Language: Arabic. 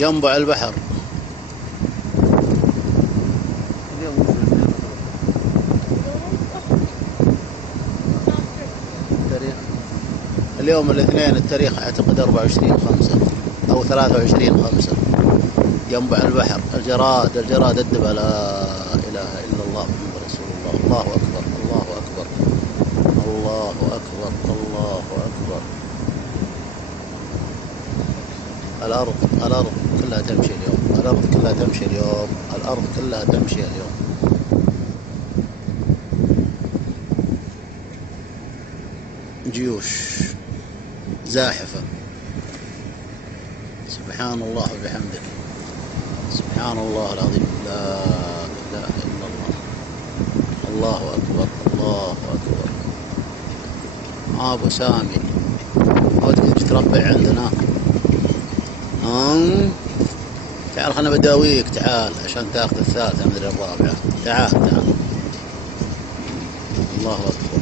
ينبع البحر. اليوم الاثنين، التاريخ اعتقد 24/5 او 23/5. ينبع البحر، الجراد الدبا. لا اله الا الله محمد رسول الله. الله اكبر الله اكبر الله اكبر الله اكبر. الارض كلها تمشي اليوم، الارض كلها تمشي اليوم، الارض كلها تمشي اليوم. جيوش زاحفة. سبحان الله وبحمده، سبحان الله العظيم، لا إله إلا الله. الله أكبر الله أكبر. أبو سامي، ودك تربع عندنا؟ تعال خلنا بداويك، تعال عشان تاخذ الثالثة مدري الرابعة. تعال. الله أكبر.